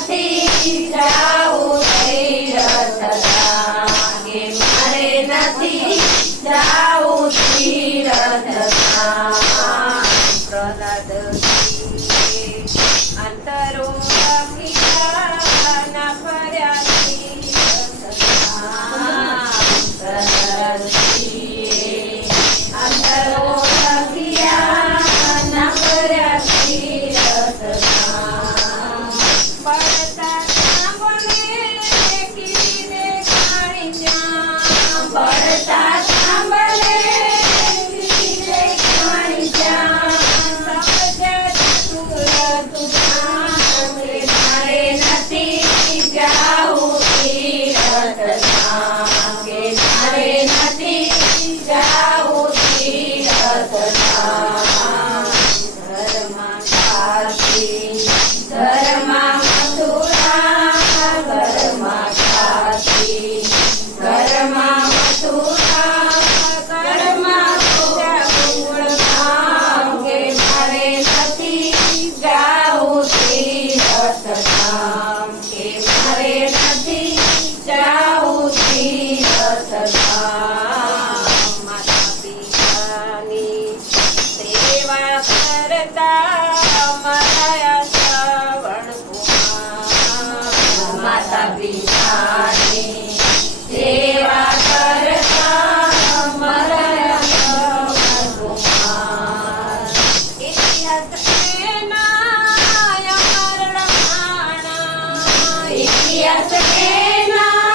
નથી જાવું તીર્થધામ કે મારે નથી જાવું તીર્થધામ પ્રહલાદજીએ અંતરો રમ્યા ના ફર્યા તીર્થધામ પ્રહલાદજીએ અંતરો રમ્યા ના ફર્યા તીર્થધામ બળતા સાંભળે કીને કાણિયા બળતા સાંભળે કીને કાણિયા મારે નથી જાવું તીર્થધામ કે મારે નથી જાવું તીર્થધામ ઘરમાં કાશી ઘરમાં મથુરા ઘરમાં કાશી ઘરમાં મથુરા ઘરમાં ગોકુળધામ કે મારે નથી જાવું તીર્થધામ કે મારે નથી જાવું તીર્થધામ માતા પિતાની સેવા કરતા મરાયા શ્રવણ કુમાર માતા પિતાની સેવા કરતા મરાયા શ્રવણ કુમાર ઇતિહાસ એના અમર લખાણા ઇતિહાસ એના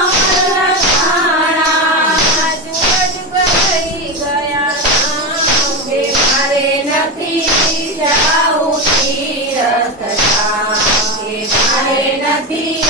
અમર લખાણા જુગ ભરી ગયા કે મારે નથી જાવું તીર્થધામ કે મારે નથી